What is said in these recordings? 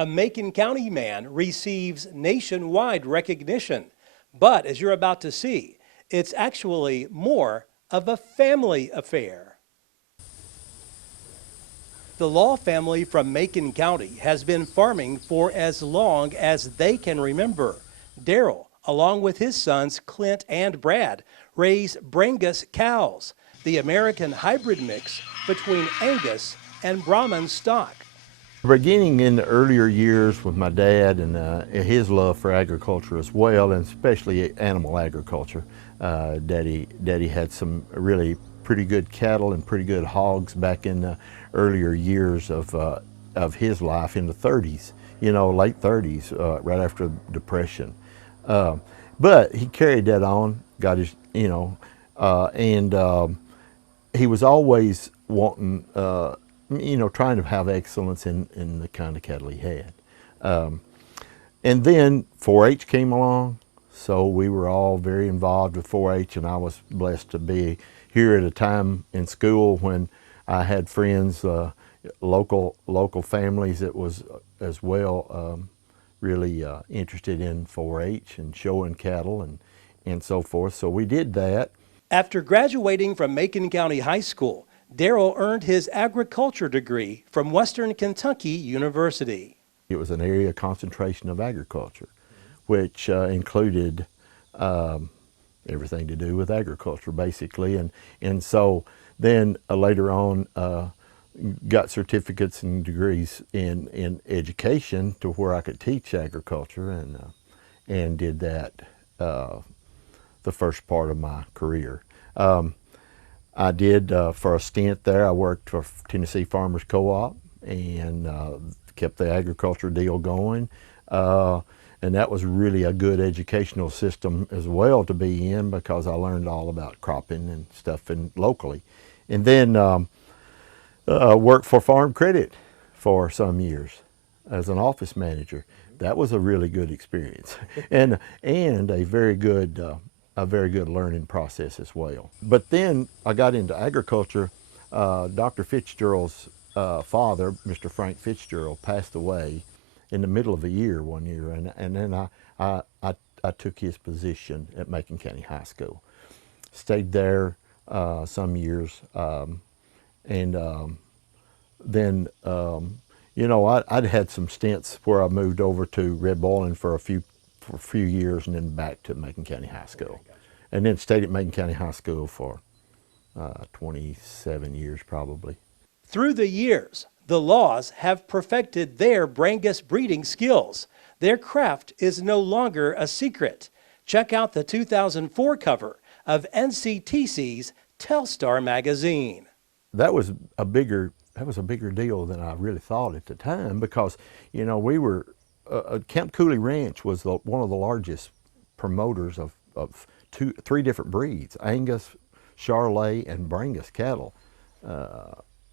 A Macon County man receives nationwide recognition. But as you're about to see, it's actually more of a family affair. The Law family from Macon County has been farming for as long as they can remember. Daryl, along with his sons Clint and Brad, raise Brangus cows, the American hybrid mix between Angus and Brahman stock. Beginning in the earlier years with my dad and his love for agriculture as well, and especially animal agriculture, Daddy had some really pretty good cattle and pretty good hogs back in the earlier years of his life in the 30s, late 30s, right after the Depression. But he carried that on, got his, and he was always wanting, trying to have excellence in the kind of cattle he had. And then 4-H came along, so we were all very involved with 4-H, and I was blessed to be here at a time in school when I had friends, local families that was as well really interested in 4-H and showing cattle and so forth. So we did that. After graduating from Macon County High School, Daryl earned his agriculture degree from Western Kentucky University. It was an area of concentration of agriculture, which included everything to do with agriculture, basically. And so then later on, got certificates and degrees in education to where I could teach agriculture, and did that the first part of my career. I did, for a stint there, I worked for Tennessee Farmers Co-op and kept the agriculture deal going. And that was really a good educational system as well to be in, because I learned all about cropping and stuff locally. And then worked for Farm Credit for some years as an office manager. That was a really good experience and a very good learning process as well. But then I got into agriculture. Dr. Fitzgerald's father, Mr. Frank Fitzgerald, passed away in the middle of the year one year, and then I took his position at Macon County High School. Stayed there some years, and then I'd had some stints where I moved over to Red Boiling for a few years, and then back to Macon County High School. Okay, gotcha. And then stayed at Macon County High School for 27 years probably. Through the years, the Laws have perfected their Brangus breeding skills. Their craft is no longer a secret. Check out the 2004 cover of NCTV's Telstar magazine. That was a bigger deal than I really thought at the time, because we were Camp Cooley Ranch was one of the largest promoters of three different breeds: Angus, Charolais, and Brangus cattle.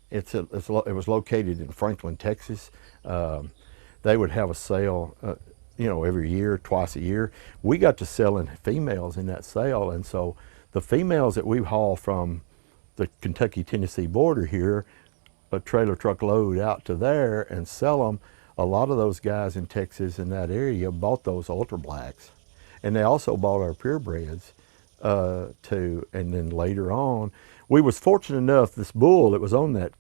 It was located in Franklin, Texas. They would have a sale, every year, twice a year. We got to selling females in that sale, and so the females that we haul from the Kentucky-Tennessee border here, a trailer truck load out to there and sell them. A lot of those guys in Texas in that area bought those ultra blacks, and they also bought our purebreds too. And then later on, we was fortunate enough, this bull that was on that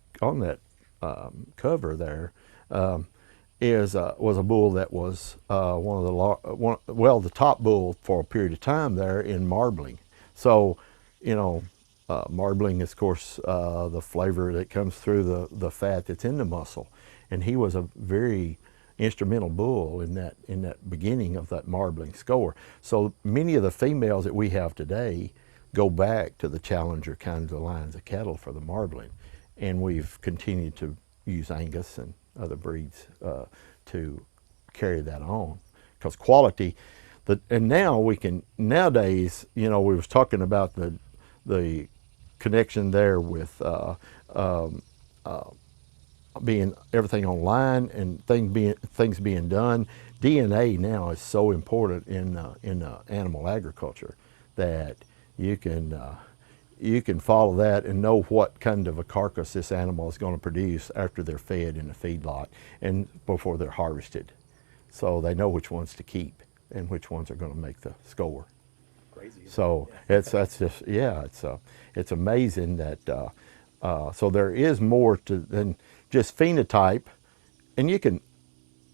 cover there was a bull that was the top bull for a period of time there in marbling. So marbling is, of course, the flavor that comes through the fat that's in the muscle, and he was a very instrumental bull in that beginning of that marbling score. So many of the females that we have today go back to the Challenger kinds of lines of cattle for the marbling, and we've continued to use Angus and other breeds to carry that on, because quality. And now nowadays, we was talking about the connection there with being everything online and things being done. DNA now is so important in animal agriculture that you can you can follow that and know what kind of a carcass this animal is going to produce after they're fed in a feedlot and before they're harvested. So they know which ones to keep and which ones are going to make the score. Crazy. So that's just, yeah, it's amazing that, so there is more to than just phenotype. And you can,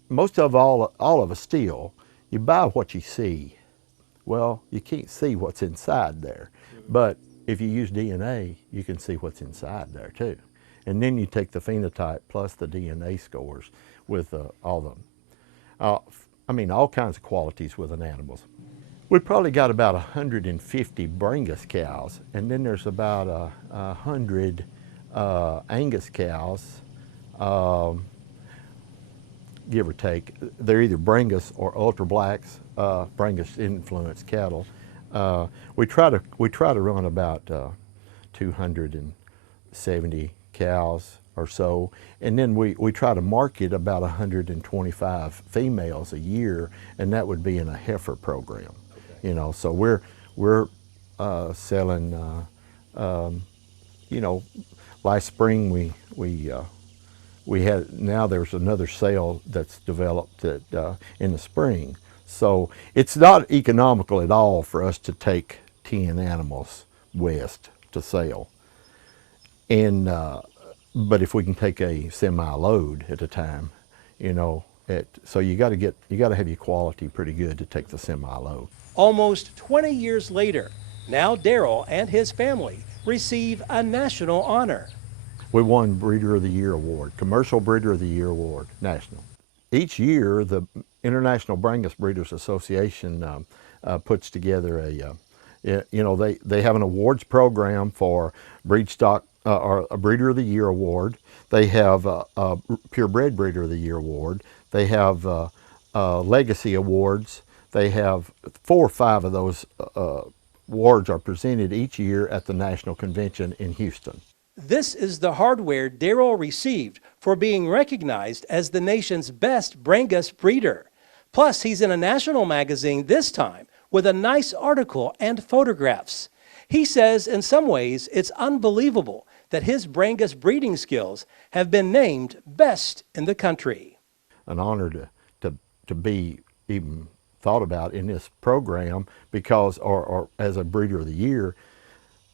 most of all of us still, you buy what you see. Well, you can't see what's inside there. But if you use DNA, you can see what's inside there too. And then you take the phenotype plus the DNA scores with all kinds of qualities with an animal. We probably got about 150 Brangus cows, and then there's about 100 Angus cows, give or take. They're either Brangus or Ultra Blacks, Brangus influenced cattle. We try to run about 270 cows or so, and then we try to market about 125 females a year, and that would be in a heifer program. Okay. You know, so we're selling. You know, last spring we had, now there's another sale that's developed that, in the spring. So it's not economical at all for us to take 10 animals west to sell. And, but if we can take a semi-load at a time, you know, so you got to have your quality pretty good to take the semi-load. Almost 20 years later, now Darrell and his family receive a national honor. We won Breeder of the Year award, Commercial Breeder of the Year award, national. Each year, the International Brangus Breeders Association puts together they have an awards program for breed stock, or a Breeder of the Year award. They have a Purebred Breeder of the Year award. They have legacy awards. They have 4 or 5 of those awards are presented each year at the National Convention in Houston. This is the hardware Darrell received for being recognized as the nation's best Brangus breeder. Plus, he's in a national magazine this time with a nice article and photographs. He says in some ways it's unbelievable that his Brangus breeding skills have been named best in the country. An honor to be even thought about in this program because, or as a Breeder of the Year,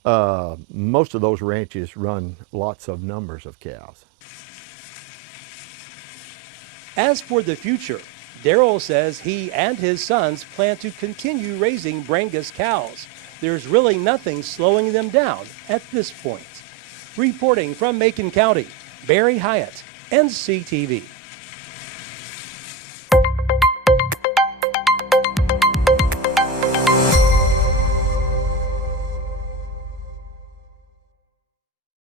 most of those ranches run lots of numbers of cows. As for the future, Darrell says he and his sons plan to continue raising Brangus cows. There's really nothing slowing them down at this point. Reporting from Macon County, Barry Hyatt, NCTV.